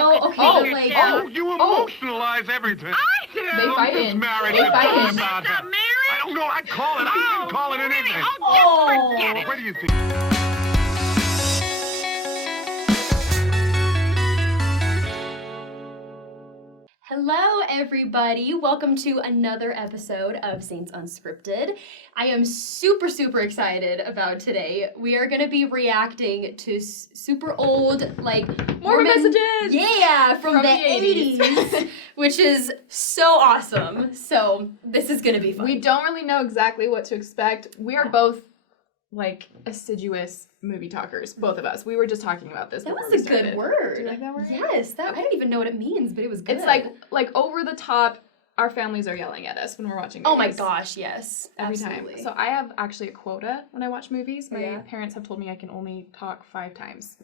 Oh, okay. Oh, Like, you emotionalize everything. I do. They fight in. Married. They fight in. About Not married? I don't know. I can call it anything. Oh, just forget it. What do you think? hello, everybody. Welcome to another episode of Saints Unscripted. I am super, super excited about today. We are going to be reacting to super old, like, Mormon messages! Yeah, from the 80's, which is so awesome. So, this is going to be fun. We don't really know exactly what to expect. We are both, like, assiduous movie talkers, both of us. We were just talking about this. That before was we a good started. word. Do you like that word? Yes, I don't even know what it means, but it was good. It's like over the top. Our families are yelling at us when we're watching movies. Oh my gosh, yes. Every absolutely. time. So I have actually a quota when I watch movies. My Yeah. parents have told me I can only talk 5 times.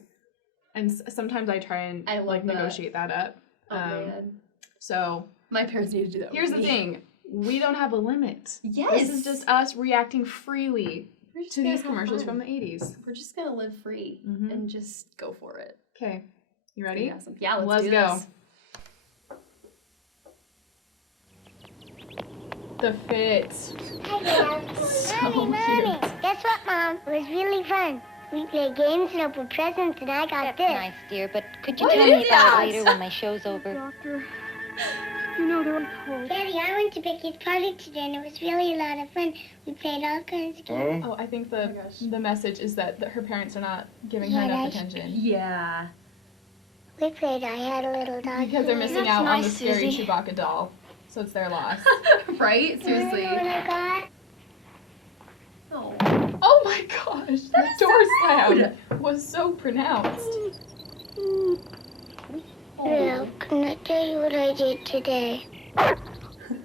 And sometimes I try and negotiate that up. Oh man. So My parents need to do that. here's with the me. thing. We don't have a limit. Yes. This is just us reacting freely to these have commercials fun. from the 80s. We're just gonna live free Mhm. and just go for it. Okay. You ready? Awesome. Yeah, let's Let's do go. this. The fit. Hi there. Mommy. Guess what, Mom? It was really fun. We played games and opened presents, and I got this. Nice, dear, but could you What tell is me about that? it later when my show's over? Doctor, you know they're cold. Daddy, I went to Becky's party today, and it was really a lot of fun. We played all kinds of games. Oh, I think my gosh. the message is that her parents are not giving her Yeah, enough right. attention. Yeah. We played I Had a Little Dog. Because they're missing That's out on the nice, scary Susie. Chewbacca doll. So it's their loss. Right? Seriously. You know what I got? Oh. Oh my gosh! That The is door so slam loud. was so pronounced. Well, can I tell you what I did today?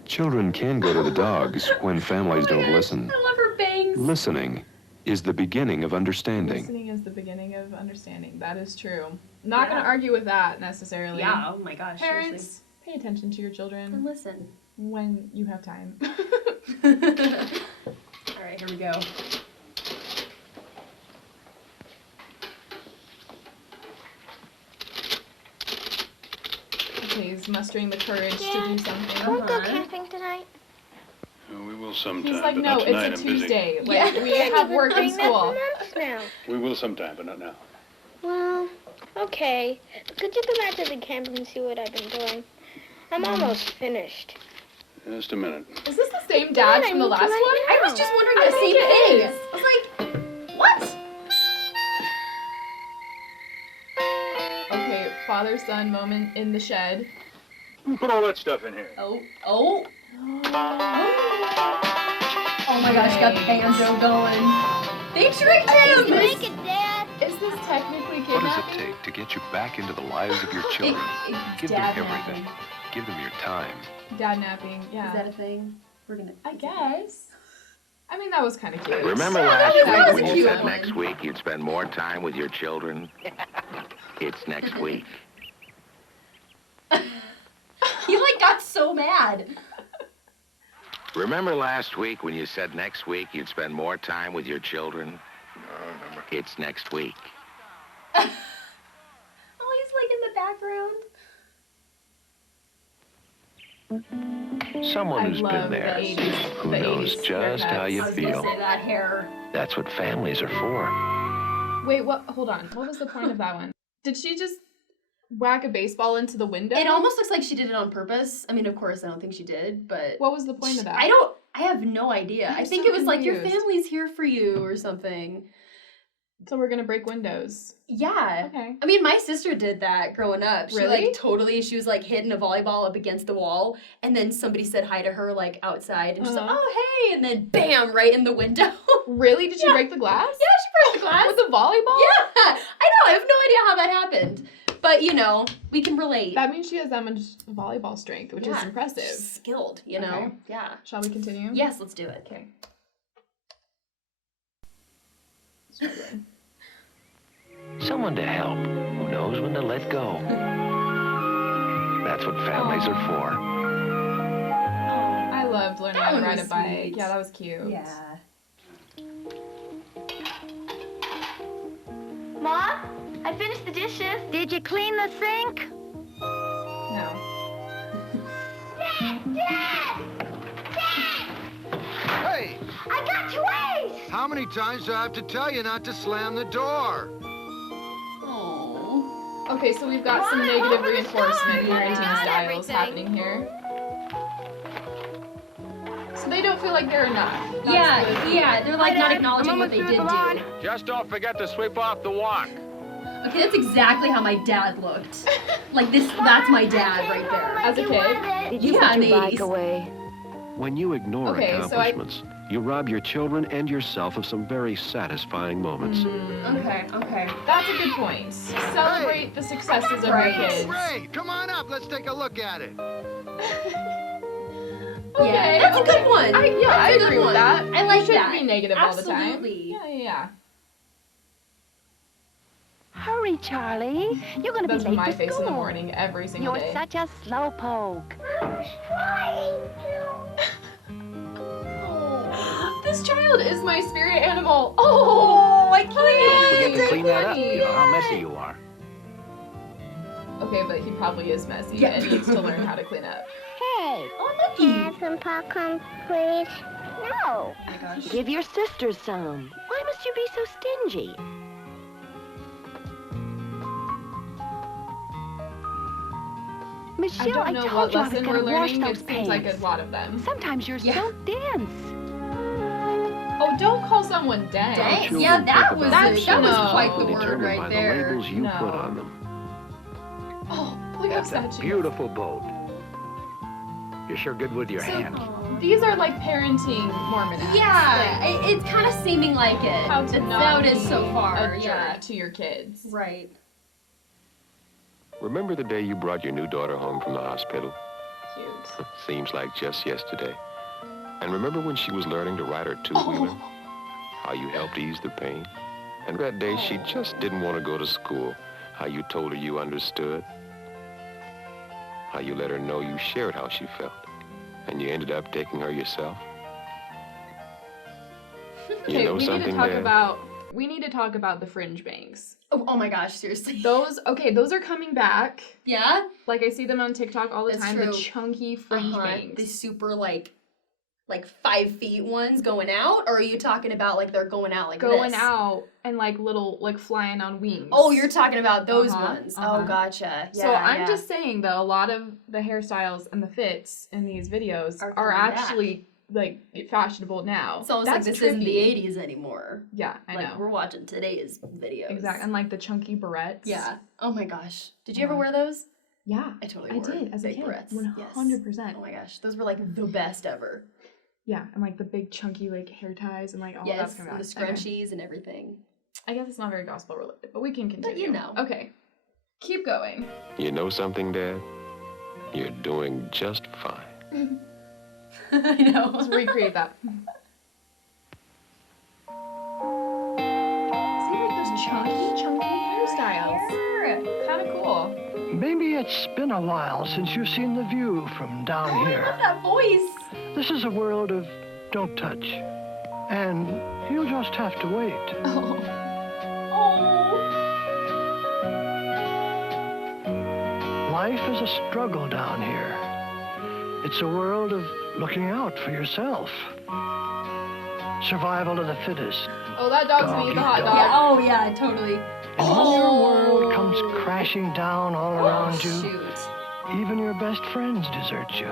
Children can go to the dogs when families Oh my don't gosh, listen. I love her bangs. Listening is the beginning of understanding. Listening is the beginning of understanding. That is true. Not gonna argue with that necessarily. Yeah, oh my gosh. Parents, Seriously. pay attention to your And children listen. when you have time. Alright, here we go. Okay, he's mustering the courage to do something. Won't go camping tonight? We will sometime. He's like, but no, not tonight. it's a I'm busy. Tuesday. Like, Yeah. we have work and school. Now. We will sometime, but not now. Well, okay. Could you come out to the camp and see what I've been doing? I'm almost finished. Just a minute. Is this the same dad from the last one? I was just wondering the same think it thing. is. I was like, what? Okay, father-son moment in the shed. Put all that stuff in here. Oh. Oh my gosh, got the banjo going. They tricked him! Make it, Dad. Is this technically What does it kidnapping? take to get you back into the lives of your children? It's Give them dad everything. napping. Give them your time. Dad napping, yeah. Is that a thing? We're gonna. I guess. I mean, that was kind of cute. Remember Yeah, last that was week a when you cute said one. next week you'd spend more time with your children? It's next week. He like got so mad. Remember last week when you said next week you'd spend more time with your children? Remember. It's next week. Oh, he's like in the background. Someone I who's love been there, the 80s, who the knows 80s just how haircuts. you I was gonna feel. say that hair. That's what families are for. Wait, what? Hold on. What was the point of that one? Did she just whack a baseball into the window? It almost looks like she did it on purpose. I mean, of course, I don't think she did, but What was the point of that? I have no idea. I I'm think so it was like your confused. family's here for you or something. So we're gonna break windows. Yeah. Okay. I mean, my sister did that growing up. She Really? she was like hitting a volleyball up against the wall, and then somebody said hi to her like outside, and she's like, Uh-huh. "Oh hey," and then bam, right in the window. Really? Did she Yeah. break the glass? Yeah, she broke the glass. With a volleyball? Yeah, I know. I have no idea how that happened, but you know, we can relate. That means she has that much volleyball strength, which is Yeah. impressive. She's skilled, you know. Okay. Yeah. Shall we continue? Yes, let's do it. Okay. Struggling. Someone to help, who knows when to let go. That's what families are for. I loved learning how to one ride a was bike. sweet. Yeah, that was cute. Yeah. Mom, I finished the dishes. Did you clean the sink? How many times do I have to tell you not to slam the door? Oh. Okay, so we've got some negative reinforcement parenting styles happening here. So they don't feel like they're enough. Yeah, they're like not acknowledging what they did do. Just don't forget to sweep off the walk. Okay, that's exactly how my dad looked. Like that's my dad right there. As a kid. Did you Yeah, put in your the bike 80s. away? When you ignore Okay, so accomplishments, you rob your children and yourself of some very satisfying moments. Okay. That's a good point. Celebrate the successes of your kids. Great! Come on up, let's take a look at it. Yeah, that's a good one. I That's a good agree with one. that. I like You shouldn't that. be negative all the time. Absolutely. Yeah. Hurry, Charlie. You're going to be That's late my for face school. in the morning every single You're day. such a slowpoke. This child is my spirit animal. Oh, I Don't can't. forget to clean that up. You know how messy you are. Okay, but he probably is messy Yeah. and needs to learn how to clean up. Hey, Oh, can I Lucky. have some popcorn, please? No. Oh my gosh. Give your sister some. Why must you be so stingy? I Michelle, don't I know told what you I was lesson going we're to wash learning. It those seems like a pants. lot of them. Sometimes you're Yeah. so dense. Oh, don't call someone dense. Dang. Children Yeah, think that about was That's- that was no. quite the and word determined by right the there. labels you No. put on them. Oh, look how sad she is. Beautiful boat. You're sure good with your hands. These are like parenting Mormon acts. Yeah, it's kind of seeming like it. Like how to That's not how it is be so far. a Yeah. jerk to your kids. Right. Remember the day you brought your new daughter home from the hospital? Cute. Seems like just yesterday. And remember when she was learning to ride her two-wheeler? How you helped ease the pain? And that day she just didn't want to go to school. How you told her you understood? How you let her know you shared how she felt? And you ended up taking her yourself? Okay, You know we need to something, talk Dad? about the fringe bangs. Oh my gosh, seriously. Those are coming back. Yeah? Like I see them on TikTok all the That's time. true. The chunky fringe The bangs. super like 5 feet ones going out, or are you talking about like they're going out like Going this? out and like little like flying on wings. Oh, you're talking about those Uh-huh, ones. uh-huh. Oh, gotcha. Yeah, So I'm yeah. just saying though, a lot of the hairstyles and the fits in these videos Are are coming actually like fashionable now. It's almost That's like this isn't the trippy. 80s anymore. Yeah, I Like know. we're watching today's videos. Exactly, and like the chunky barrettes. Yeah. Oh my gosh. Did you ever Yeah. wear those? Yeah, I totally I wore did as a big kid. barrettes. 100%. Oh my gosh, those were like the best ever. Yeah, and like the big chunky like hair ties and like all Yes, that's and coming the out. Okay. scrunchies and everything. I guess it's not very gospel related, but we can continue. you know. Okay, keep going. You know something, Dad? You're doing just fine. I know. Let's recreate that. See like those chunky hairstyles. Kind of cool. Maybe it's been a while since you've seen the view from down I love here. that voice. This is a world of don't touch. And you'll just have to wait. Oh. Life is a struggle down here. It's a world of looking out for yourself. Survival of the fittest. Oh, that dog's me, the hot Dog. dog. Yeah, oh yeah, totally. And when your world comes crashing down all around you, Shoot. even your best friends desert you.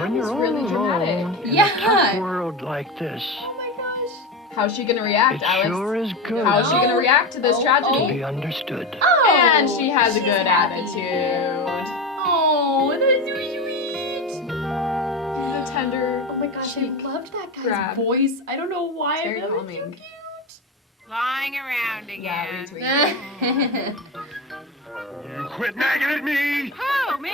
When was you're all really dramatic. alone in Yeah. a tough world like this, Oh my gosh. How's she gonna react, it Alex? sure is good How's she gonna react to this to tragedy? be understood. Oh, And she has a she's good happy. attitude. Oh, that's so sweet. The tender. Oh my gosh, I cheek loved that guy's grab. voice. I don't know why. It's very that was calming. Flying around Yeah, again. retweet. You quit nagging at me! Who, me?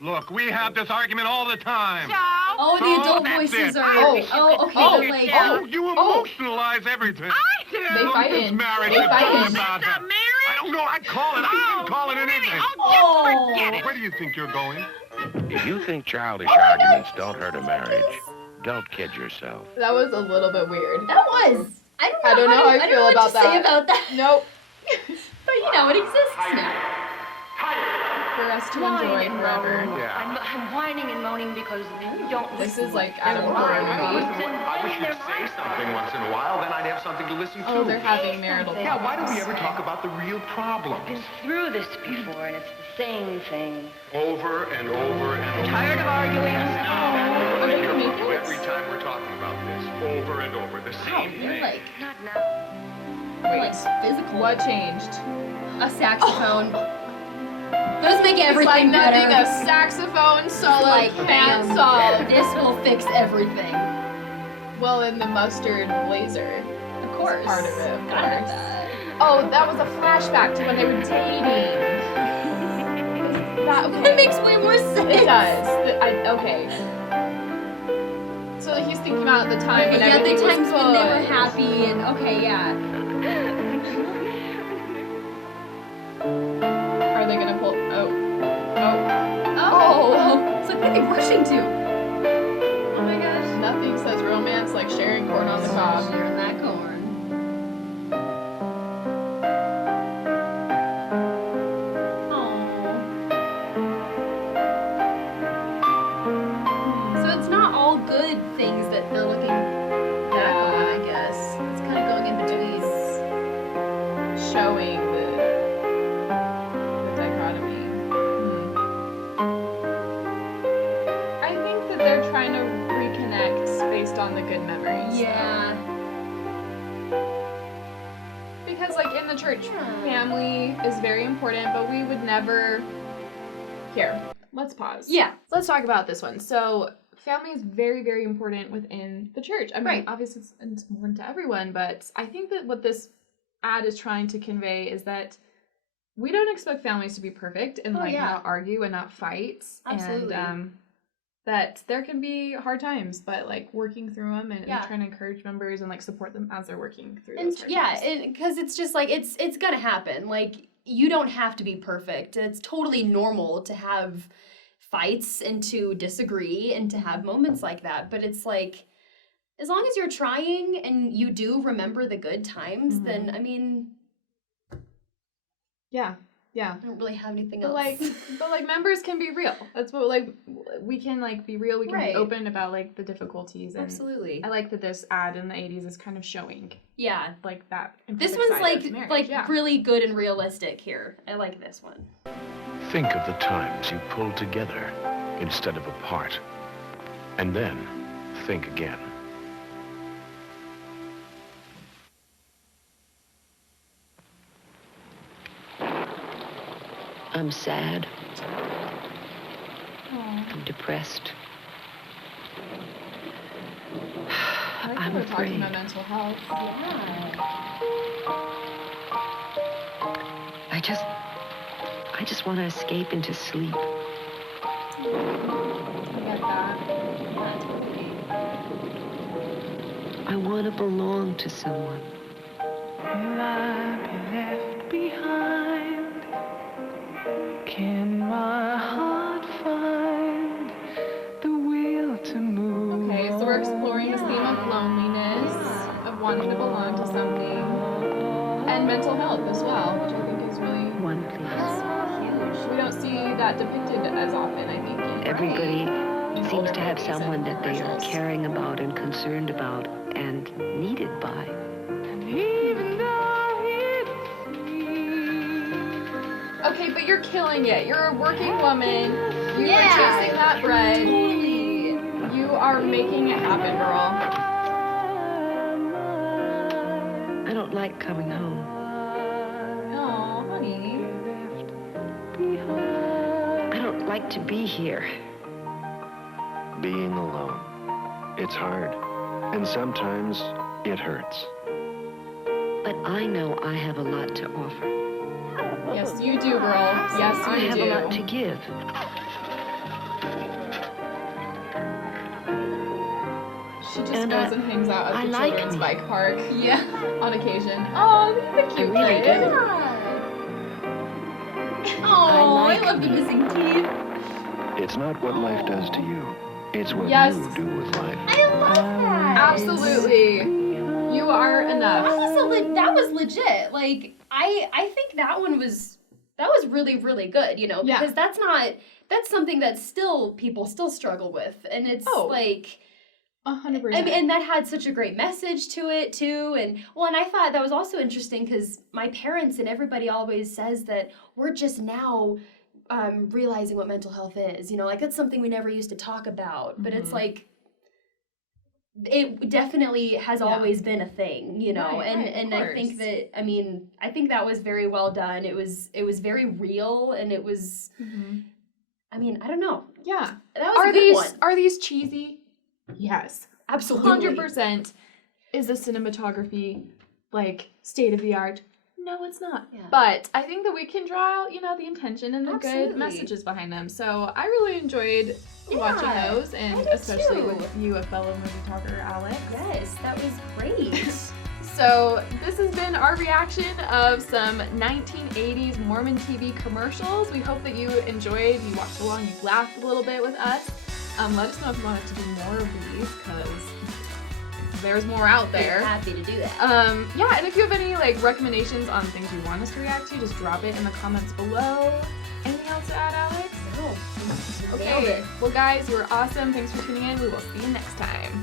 Look, we have this argument all the time. So? Oh, the So, adult that's voices it. are. Oh, okay. oh, the, like, Oh, you emotionalize everything. I do. They fight This in. marriage They is fight all in. about The her. marriage? I don't know. I'd call it. I wouldn't call it anything. Oh, just forget it. Where do you think you're going? If you think childish arguments don't hurt a marriage, don't kid yourself. That was a little bit weird. that was. I don't know how I don't feel know what about to say that. about that. Nope. But you know, it exists now. for us to enjoy forever. Yeah. I'm whining and moaning because you don't This listen. is like out of a horror movie. I wish you'd say something once in a while, then I'd have something to listen to. Oh, they're having marital Yeah, why don't we problems. ever talk about the real problems? Been through this before, and it's the same thing. Over and over and over. Tired of arguing? Are they gonna make it? Every time we're talking about this, over and over, the same You're thing. like, Not now. Wait, physical. what changed? A saxophone. Those make It's like everything nothing better. a saxophone solo Like, can't bam. solve. This will fix everything. Well, in the mustard blazer. Of course. Part of it, of Gotta have course. that. Oh, that was a flashback to when they were dating. That, okay. That makes way more sense. It does. Okay. So he's thinking about the time when Yeah, the everything was times when they were good. happy and okay, yeah. Are they gonna pull? Oh, it's like what are they rushing to? Oh my gosh. Nothing says romance like sharing corn on the cob. Sharing that corn. So it's not all good things that they're looking back on, I guess. It's kind of going in between. Showing the dichotomy. I think that they're trying to reconnect based on the good memories. Yeah. Because like in the church, family is very important, but we would never. Here, let's pause. Yeah. Let's talk about this one. So family is very, very important within the church. I mean, Right. obviously it's important to everyone, but I think that what this ad is trying to convey is that we don't expect families to be perfect and not argue and not fight. Absolutely. And that there can be hard times, but like working through them and trying to encourage members and like support them as they're working through those hard times. Because it's just like it's gonna happen. Like you don't have to be perfect. It's totally normal to have fights and to disagree and to have moments like that. But it's like as long as you're trying and you do remember the good times, then I mean, yeah. I don't really have anything But else. like members can be real. That's what we can like be real. We can Right. be open about like the difficulties. And Absolutely. I like that this ad in the 80s is kind of showing like that. This imperfect one's side of marriage. really good and realistic here. I like this one. Think of the times you pulled together instead of apart. And then think again. I'm sad. I'm depressed. I like I'm that we're talking afraid. about mental health. I just want to escape into sleep. I get that. I want to belong to someone. Will I be left behind? Can my heart find the will to move? Okay, so we're exploring this theme of loneliness, of wanting to belong to something, and mental health as well, which I think is really One, please. huge. We don't see that depicted as often, I think. in Everybody in seems older to have movies and someone that they are commercials. caring about and concerned about and needed by. And even though it's me, Okay, but you're killing it. You're a working woman. You Yeah, are chasing that bread. You are making it happen, girl. I don't like coming home. Oh, honey. I don't like to be here. Being alone. It's hard. And sometimes it hurts. But I know I have a lot to offer. Yes, you do, girl. Yes, you I have do. a lot to give. She just And goes and hangs out I at the like children's me. bike park Yeah. on occasion. Oh, this is a cute really kid. do. Oh, like I love the me. missing teeth. It's not what life does to you. It's what Yes. you do with life. I love that. Absolutely. You are enough. That was legit. Like I think that one was really, really good, you know, because that's something that people still struggle with. And it's like 100%. I mean, and that had such a great message to it too. And I thought that was also interesting because my parents and everybody always says that we're just now realizing what mental health is, you know, like that's something we never used to talk about, but it's like, it definitely has always been a thing, you know, and I think that, I mean, I think that was very well done. It was very real, and it was, I mean, I don't know. Yeah. That was a good one. Are these cheesy? Yes. Absolutely. 100%. Is the cinematography, like, state of the art? No, it's not. Yeah. But I think that we can draw out, you know, the intention and the good messages behind them. So I really enjoyed watching those, and especially with you, a fellow movie talker, Alex. Yes, that was great. So this has been our reaction of some 1980s Mormon TV commercials. We hope that you enjoyed, you watched along, you laughed a little bit with us. Let us know if you want us to do more of these, because there's more out there. I'm happy to do that. Yeah, and if you have any like recommendations on things you want us to react to, just drop it in the comments below. Anything else to add, Alex? No. Okay. Well, guys, you were awesome. Thanks for tuning in. We will see you next time.